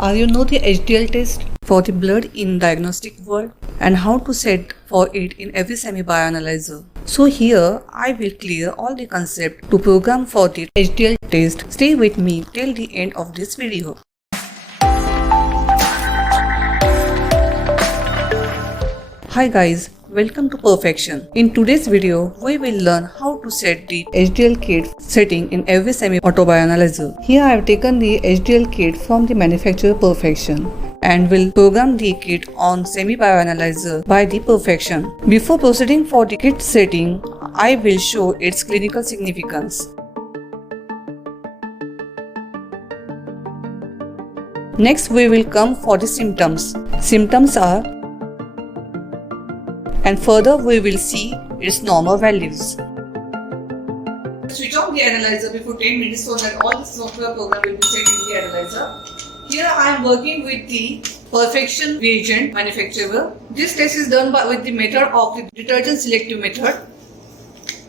Are you know the HDL test for the blood in diagnostic world and how to set for it in every semi-bioanalyzer? So here I will clear all the concept to program for the HDL test. Stay with me till the end of this video. Hi guys, welcome to Perfexn. In today's video, we will learn how to set the HDL kit setting in every semi-auto bioanalyzer. Here I have taken the HDL kit from the manufacturer Perfexn and will program the kit on semi-bioanalyzer by the Perfexn. Before proceeding for the kit setting, I will show its clinical significance. Next we will come for the symptoms. Symptoms are, and further we will see its normal values. Switch off the analyzer before 10 minutes so that all the software program will be set in the analyzer. Here I am working with the Perfexn reagent manufacturer. This test is done with the method of the detergent selective method.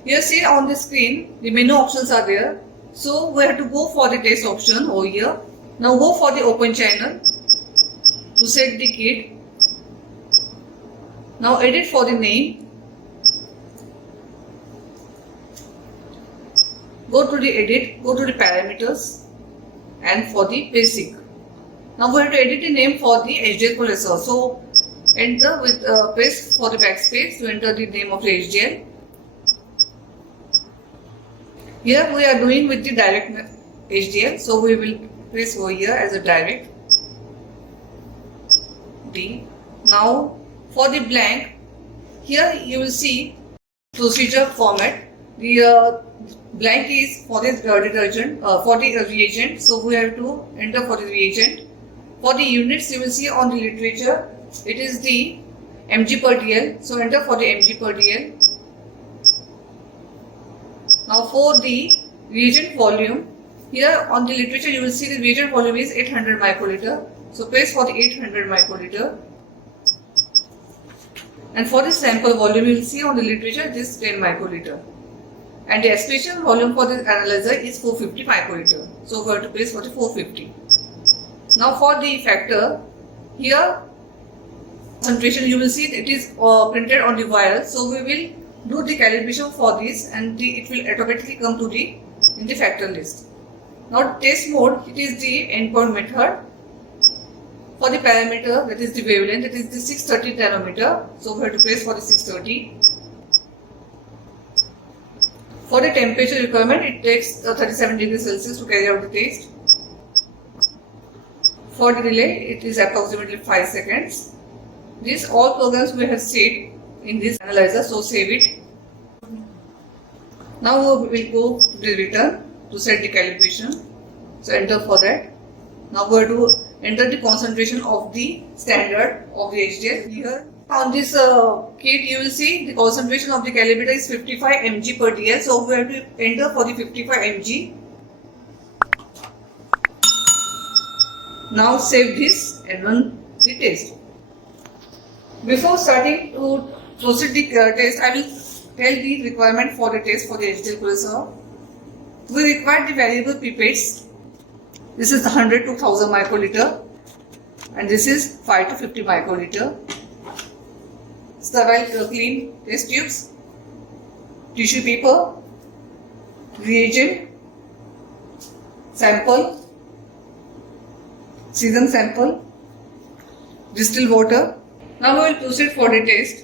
Here see on the screen the menu options are there. So we have to go for the test option over here. Now go for the open channel to set the kit. Now edit for the name. Go to the edit, go to the parameters and for the basic. Now we have to edit the name for the HDL-Cholesterol. So enter with press for the backspace to enter the name of the HDL. Here we are doing with the Direct-HDL. So we will press over here as a direct D. Now for the blank, here you will see procedure format. The blank is for the detergent, for the reagent. So we have to enter for the reagent. For the units, you will see on the literature, it is the mg per dl. So enter for the mg per dl. Now for the reagent volume, here on the literature you will see the reagent volume is 800 microliter. So press for the 800 microliter. And for the sample volume, you will see on the literature this 10 microliter. And the aspiration volume for this analyzer is 450 microliter. So we have to place for the 450. Now for the factor, here concentration you will see it is printed on the vial. So we will do the calibration for this and it will automatically come to in the factor list. Now test mode, it is the endpoint method. For the parameter, that is the wavelength, that is the 630 nanometer. So we have to place for the 630. For the temperature requirement, it takes 37 degrees Celsius to carry out the test. For the delay, it is approximately 5 seconds. These all programs we have set in this analyzer, so save it. Now we will go to the return to set the calibration. So enter for that. Now we have to enter the concentration of the standard of the HDL. Here on this kit you will see the concentration of the calibrator is 55 mg per dl. So we have to enter for the 55 mg. Now save this and run the test. Before starting to proceed the test, I will tell the requirement for the test for the HDL-Cholesterol. We require the variable pipettes. This is 100 to 1000 microliter and this is 5 to 50 microliter. Sterile clean test tubes, tissue paper, reagent, sample, serum sample, distilled water. Now we will proceed for the test.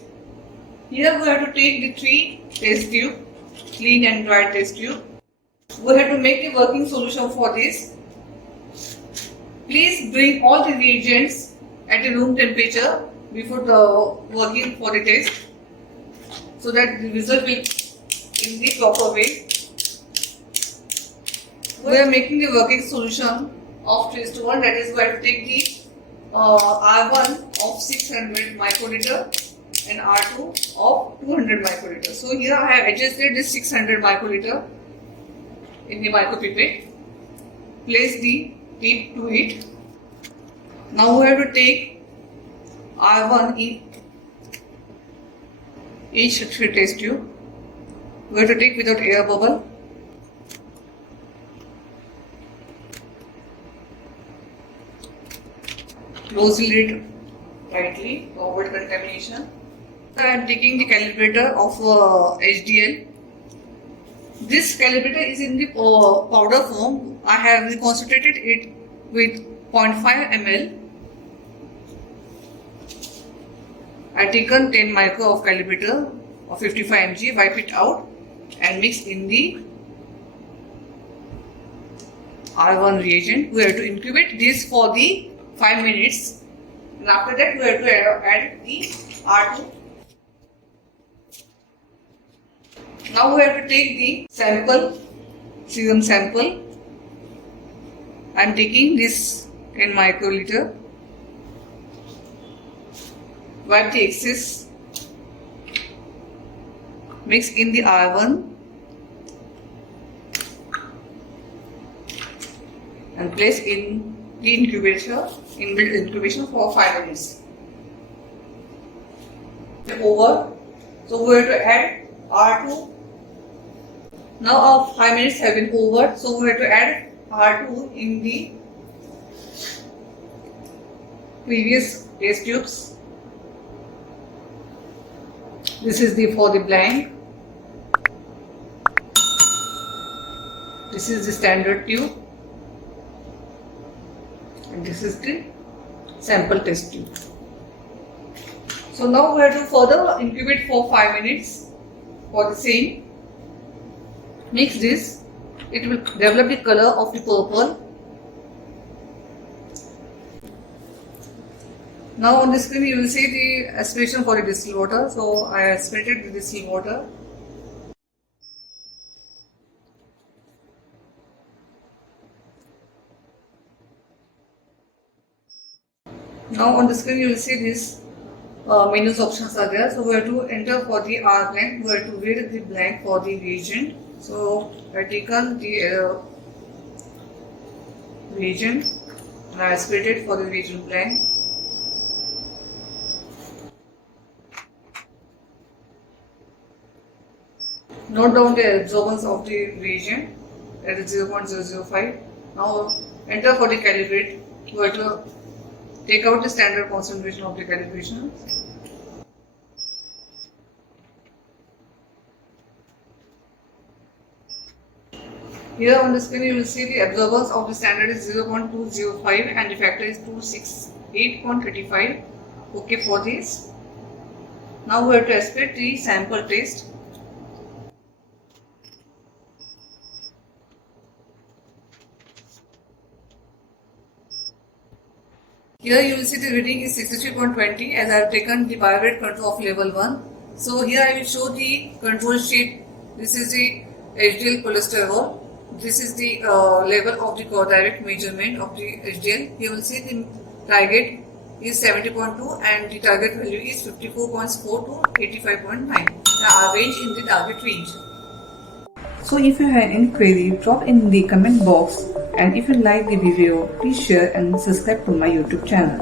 Here we have to take the 3 test tube, clean and dry test tube. We have to make the working solution for this. Please bring all the reagents at a room temperature before the working for the test so that the result will in the proper way. We are making the working solution of 3:1, that is we have to take the R1 of 600 microliter and R2 of 200 microliter. So here I have adjusted this 600 microliter in the micropipette. Place the tip to it. Now we have to take R1 each test tube. We have to take without air bubble. Close the lid tightly to avoid contamination. I am taking the calibrator of HDL. This calibrator is in the powder form. I have concentrated it with 0.5 ml. I have taken 10 micro of calibrator of 55 mg, wipe it out and mix in the R1 reagent. We have to incubate this for the 5 minutes, and after that we have to add the R2. Now we have to take the sample, serum sample. I am taking this 10 microliter. Wipe the excess, mix in the R1 and place in the incubation for 5 minutes. Over. So we have to add R2. Now our 5 minutes have been over, so we have to add R2 in the previous test tubes. This is for the blank. This is the standard tube. And this is the sample test tube. So now we have to further incubate for 5 minutes for the same. Mix this. It will develop the color of the purple. Now on the screen you will see the aspiration for the distilled water. So I aspirated the distilled water. Now on the screen you will see this menus options are there. So we have to enter for the R blank. We have to read the blank for the reagent. So I have taken the reagent and I aspirated for the reagent blank. Note down the absorbance of the reagent, that is 0.005. Now enter for the calibrate. We have to take out the standard concentration of the calibration. Here on the screen you will see the absorbance of the standard is 0.205 and the factor is 268.35. Okay for this. Now we have to aspirate the sample test. Here you will see the reading is 63.20 as I have taken the biorate control of level 1. So here I will show the control sheet. This is the HDL cholesterol. This is the level of the direct measurement of the HDL. You will see the target is 70.2 and the target value is 54.4 to 85.9. The range in the target range. So if you have any query, drop in the comment box, and if you like the video, please share and subscribe to my YouTube channel.